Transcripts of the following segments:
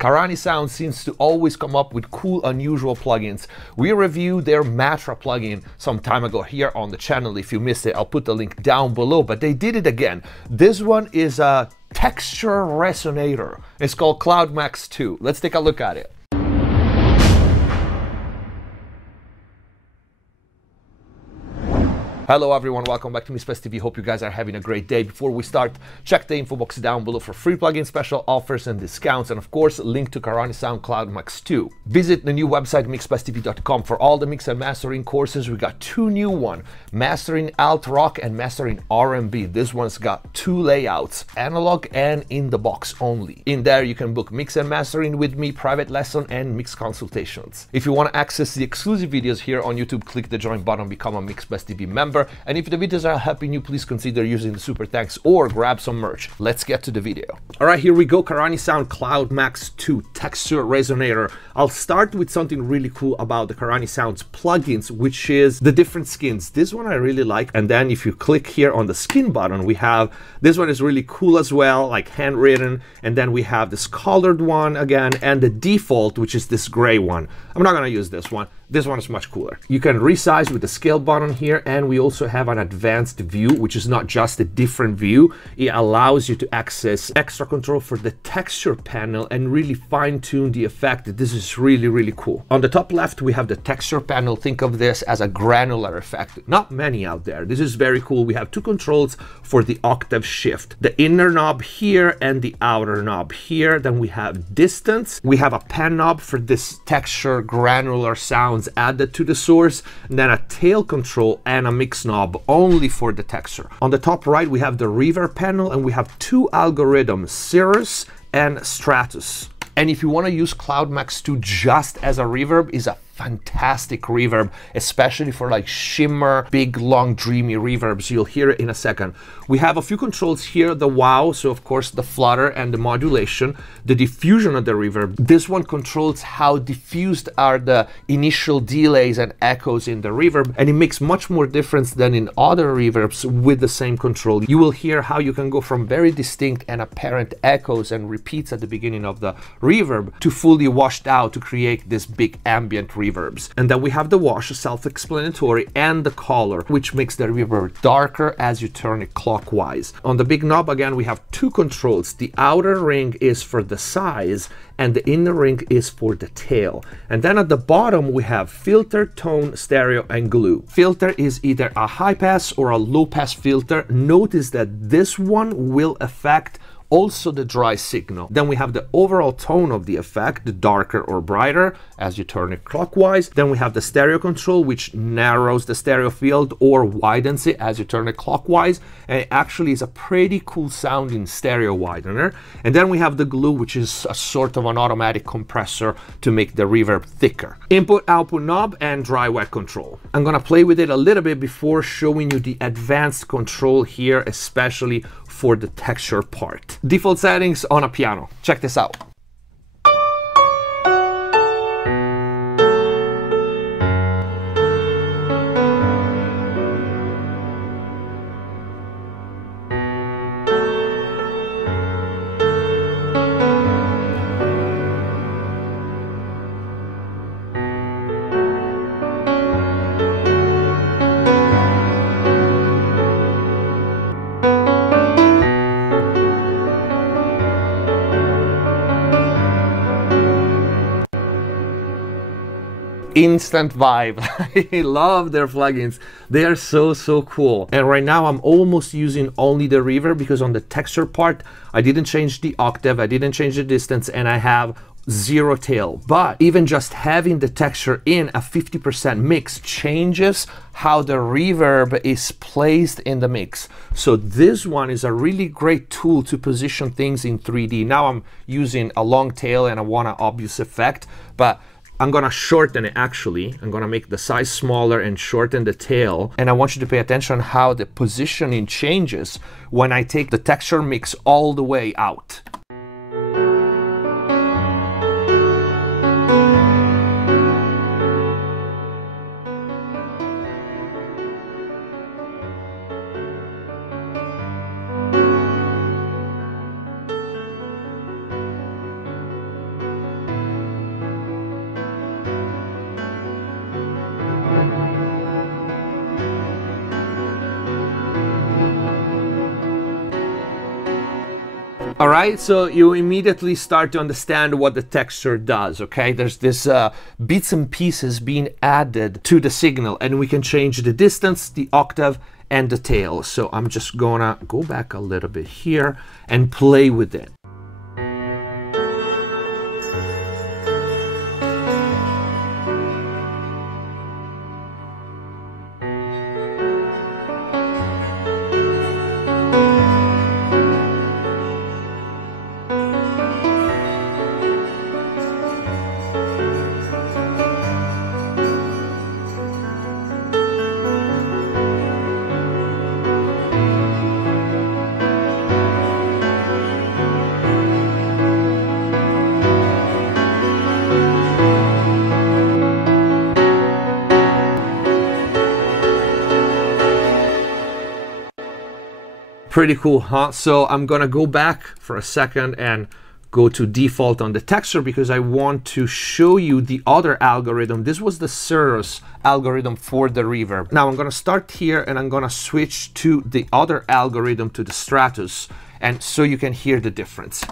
Karani Sound seems to always come up with cool, unusual plugins. We reviewed their Matra plugin some time ago here on the channel. If you missed it, I'll put the link down below, but they did it again. This one is a texture resonator. It's called Cloudmax 2. Let's take a look at it. Hello everyone, welcome back to MixBest TV. Hope you guys are having a great day. Before we start, check the info box down below for free plugin special offers and discounts, and of course, link to Karani Sound Cloudmax 2. Visit the new website mixbesttv.com for all the mix and mastering courses. We got two new ones, mastering alt rock and mastering R&B. This one's got two layouts, analog and in the box only. In there you can book mix and mastering with me, private lesson and mix consultations. If you want to access the exclusive videos here on YouTube, click the join button, become a MixBest TV member. And if the videos are helping you, please consider using the super thanks or grab some merch. Let's get to the video. All right, here we go. Karani Sound Cloudmax 2 Texture Resonator. I'll start with something really cool about the Karani Sound's plugins, which is the different skins. This one I really like. And then if you click here on the skin button, we have, this one is really cool as well, like handwritten. And then we have this colored one again, and the default, which is this gray one. I'm not gonna use this one. This one is much cooler. You can resize with the scale button here, and we also have an advanced view, which is not just a different view. It allows you to access extra control for the texture panel and really fine tune the effect. This is really, really cool. On the top left, we have the texture panel. Think of this as a granular effect. Not many out there. This is very cool. We have two controls for the octave shift. The inner knob here and the outer knob here. Then we have distance. We have a pan knob for this texture granular sound added to the source, and then a tail control and a mix knob only for the texture. On the top right, we have the reverb panel, and we have two algorithms, Cirrus and Stratus. And if you want to use Cloudmax 2 just as a reverb, is a fantastic reverb, especially for like shimmer, big, long, dreamy reverbs. You'll hear it in a second. We have a few controls here, the wow, so of course the flutter and the modulation, the diffusion of the reverb. This one controls how diffused are the initial delays and echoes in the reverb, and it makes much more difference than in other reverbs with the same control. You will hear how you can go from very distinct and apparent echoes and repeats at the beginning of the reverb to fully washed out to create this big ambient reverb. And then we have the wash, self-explanatory, and the color, which makes the reverb darker as you turn it clockwise. On the big knob, again, we have two controls. The outer ring is for the size, and the inner ring is for the tail. And then at the bottom, we have filter, tone, stereo, and glue. Filter is either a high pass or a low pass filter. Notice that this one will affect also the dry signal. Then we have the overall tone of the effect, the darker or brighter as you turn it clockwise. Then we have the stereo control, which narrows the stereo field or widens it as you turn it clockwise. And it actually is a pretty cool sounding stereo widener. And then we have the glue, which is a sort of an automatic compressor to make the reverb thicker. Input output knob and dry wet control. I'm gonna play with it a little bit before showing you the advanced control here, especially for the texture part. Default settings on a piano. Check this out. Instant vibe. I love their plugins. They are so cool. And right now I'm almost using only the reverb because on the texture part I didn't change the octave, I didn't change the distance, and I have zero tail. But even just having the texture in a 50% mix changes how the reverb is placed in the mix. So this one is a really great tool to position things in 3D. Now I'm using a long tail and I want an obvious effect, but I'm gonna shorten it actually. I'm gonna make the size smaller and shorten the tail. And I want you to pay attention how the positioning changes when I take the texture mix all the way out. All right, so you immediately start to understand what the texture does, okay? There's this bits and pieces being added to the signal, and we can change the distance, the octave, and the tail. So I'm just gonna go back a little bit here and play with it. Pretty cool, huh? So I'm gonna go back for a second and go to default on the texture because I want to show you the other algorithm. This was the Cirrus algorithm for the reverb. Now I'm gonna start here and I'm gonna switch to the other algorithm, to the Stratus, and so you can hear the difference.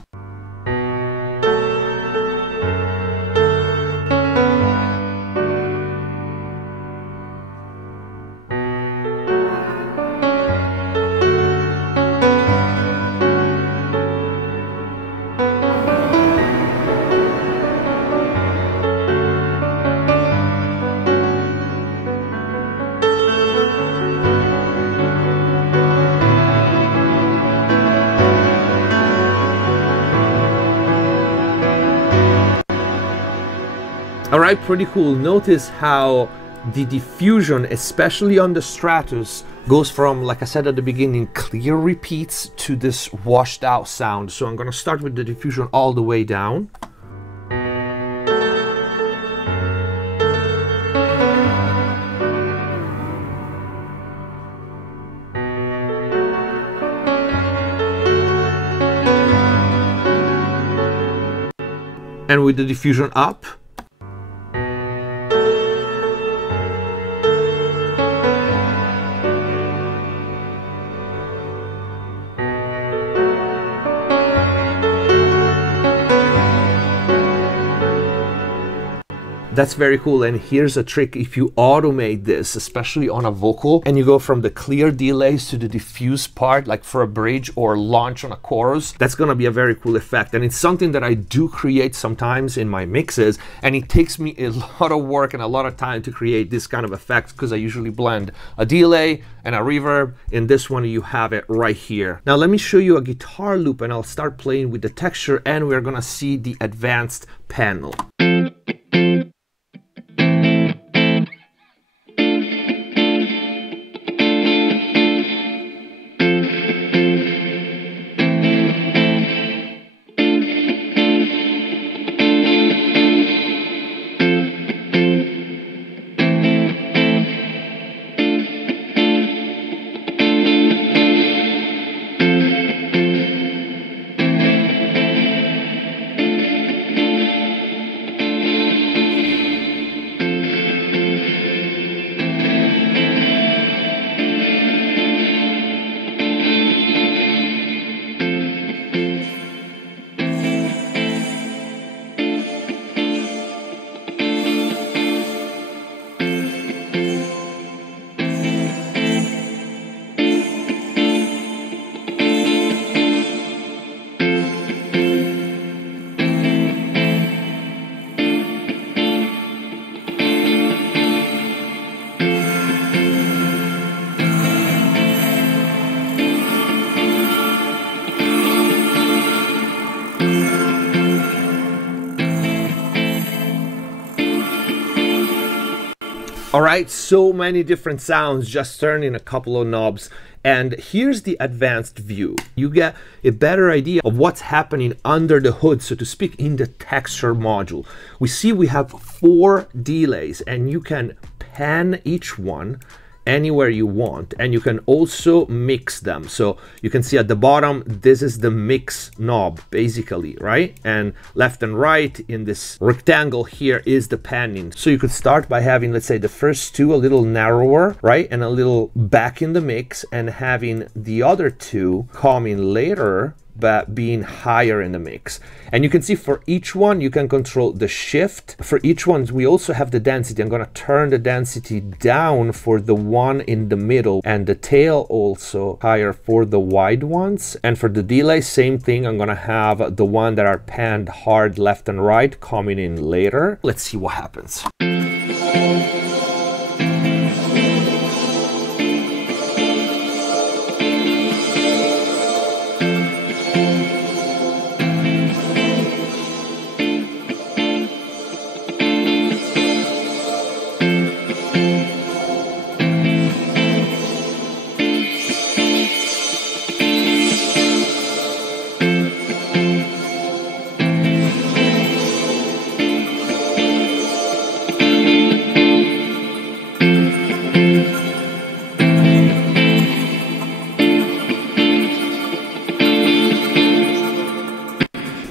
All right, pretty cool. Notice how the diffusion, especially on the Stratus, goes from, like I said at the beginning, clear repeats to this washed out sound. So I'm gonna start with the diffusion all the way down. And with the diffusion up. That's very cool. And here's a trick: if you automate this, especially on a vocal, and you go from the clear delays to the diffuse part, like for a bridge or launch on a chorus, that's gonna be a very cool effect. And it's something that I do create sometimes in my mixes, and it takes me a lot of work and a lot of time to create this kind of effect, because I usually blend a delay and a reverb. In this one, you have it right here. Now let me show you a guitar loop, and I'll start playing with the texture, and we're gonna see the advanced panel. All right, so many different sounds, just turning a couple of knobs. And here's the advanced view. You get a better idea of what's happening under the hood, so to speak, in the texture module. We see we have 4 delays, and you can pan each one anywhere you want, and you can also mix them. So you can see at the bottom, this is the mix knob basically, right? And left and right in this rectangle here is the panning. So you could start by having, let's say, the first 2 a little narrower, right, and a little back in the mix, and having the other 2 coming later but being higher in the mix. And you can see for each one, you can control the shift. For each one, we also have the density. I'm gonna turn the density down for the one in the middle, and the tail also higher for the wide ones. And for the delay, same thing. I'm gonna have the one that are panned hard left and right coming in later. Let's see what happens.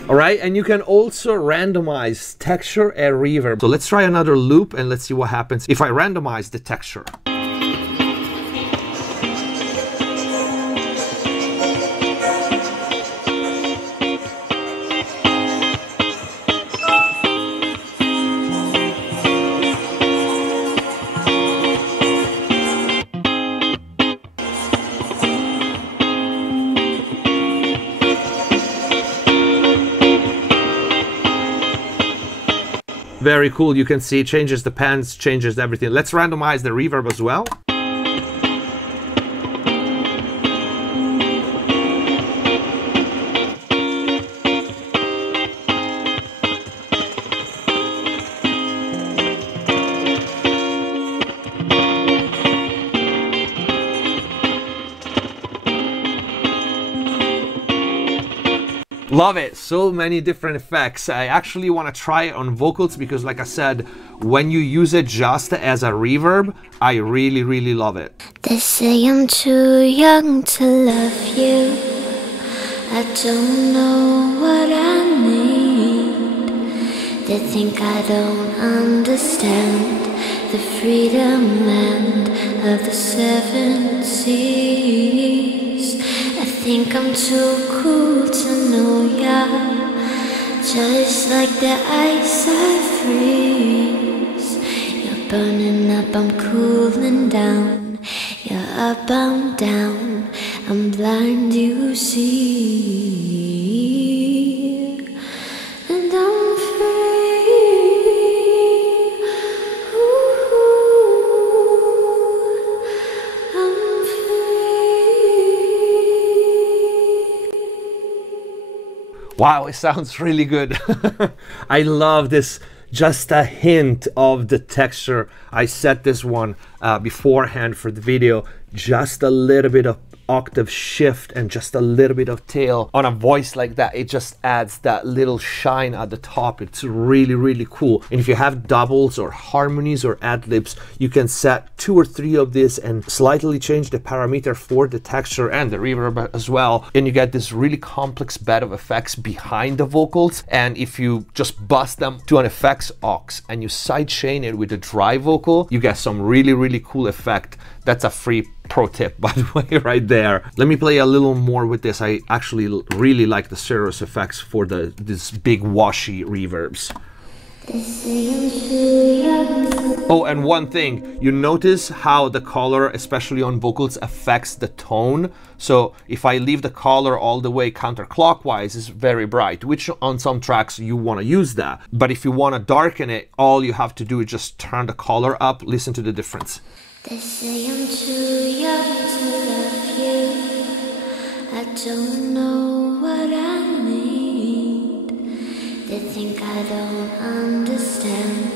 Right, and you can also randomize texture and reverb. So let's try another loop and let's see what happens if I randomize the texture. Very cool. You can see it changes the pans, changes everything. Let's randomize the reverb as well. Love it. So many different effects. I actually want to try it on vocals because, like I said, when you use it just as a reverb, I really love it. They say I'm too young to love you. I don't know what I need. They think I don't understand the freedom land of the 7 seas. I think I'm too cool to know ya. Just like the ice I freeze. You're burning up, I'm cooling down. You're up, I'm down. I'm blind, you see. And I'm free. Ooh, I'm free. Wow, it sounds really good. I love this. Just a hint of the texture. I set this one beforehand for the video. Just a little bit of octave shift and just a little bit of tail on a voice like that. It just adds that little shine at the top. It's really cool. And if you have doubles or harmonies or ad-libs, you can set 2 or 3 of this and slightly change the parameter for the texture and the reverb as well. And you get this really complex bed of effects behind the vocals. And if you just bust them to an effects aux and you sidechain it with a dry vocal, you get some really cool effect. That's a free pro tip, by the way, right there. Let me play a little more with this. I actually really like the Cirrus effects for this big washy reverbs. Oh, and one thing, you notice how the color, especially on vocals, affects the tone. So if I leave the color all the way counterclockwise, it's very bright, which on some tracks you want to use that. But if you want to darken it, all you have to do is just turn the color up. Listen to the difference. They say I'm too young to love you. I don't know what I need. They think I don't understand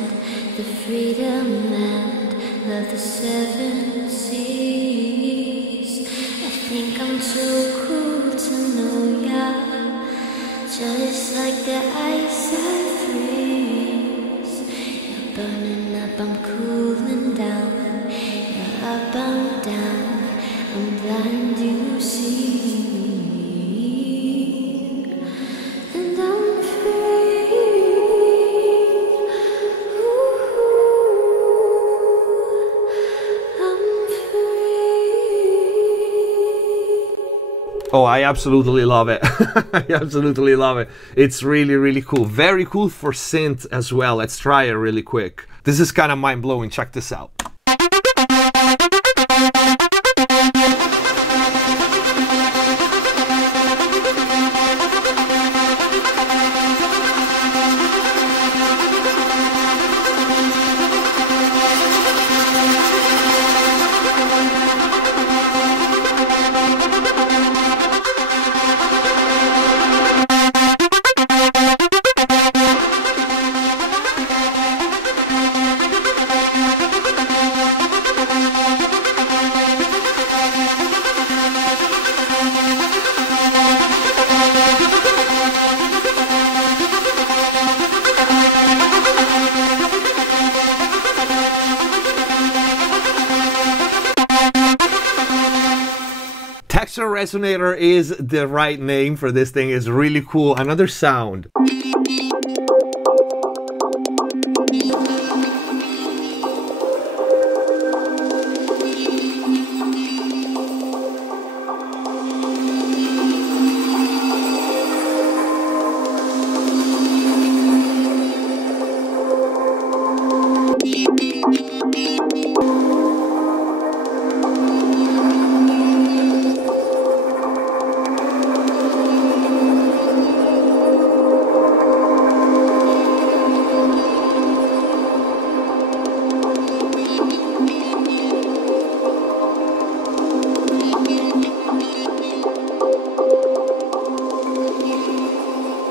the freedom land of the 7 seas. I think I'm too cool to know ya. Just like the ice I freeze. You're burning up, I'm cooling down. Up, I'm down, I'm blind, you see. And I'm free. Ooh, I'm free. Oh, I absolutely love it. I absolutely love it. It's really, really cool. Very cool for synth as well. Let's try it really quick. This is kind of mind-blowing. Check this out. Texture resonator is the right name for this thing. It's really cool. Another sound.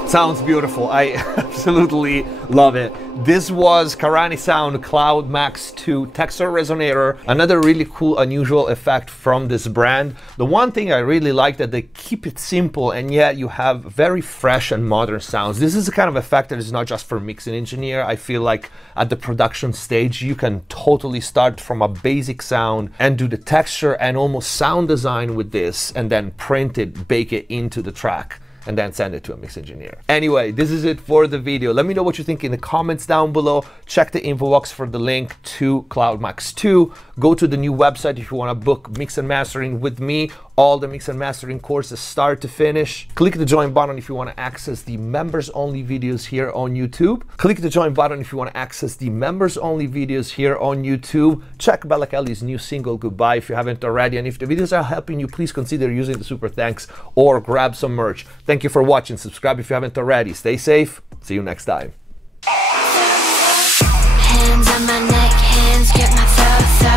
Sounds beautiful. I absolutely love it. This was Karani Sound Cloudmax 2 Texture Resonator. Another really cool, unusual effect from this brand. The one thing I really like that they keep it simple and yet you have very fresh and modern sounds. This is the kind of effect that is not just for mixing engineer. I feel like at the production stage, you can totally start from a basic sound and do the texture and almost sound design with this and then print it, bake it into the track, and then send it to a mix engineer. Anyway, this is it for the video. Let me know what you think in the comments down below. Check the info box for the link to Cloudmax 2. Go to the new website if you want to book mix and mastering with me. All the mix and mastering courses start to finish. Click the join button if you want to access the members only videos here on YouTube. Click the join button if you want to access the members only videos here on YouTube. Check Bella Kelly's new single Goodbye if you haven't already. And if the videos are helping you, please consider using the super thanks or grab some merch. Thank you for watching. Subscribe if you haven't already. Stay safe. See you next time. Hands on my neck, hands grip my throat.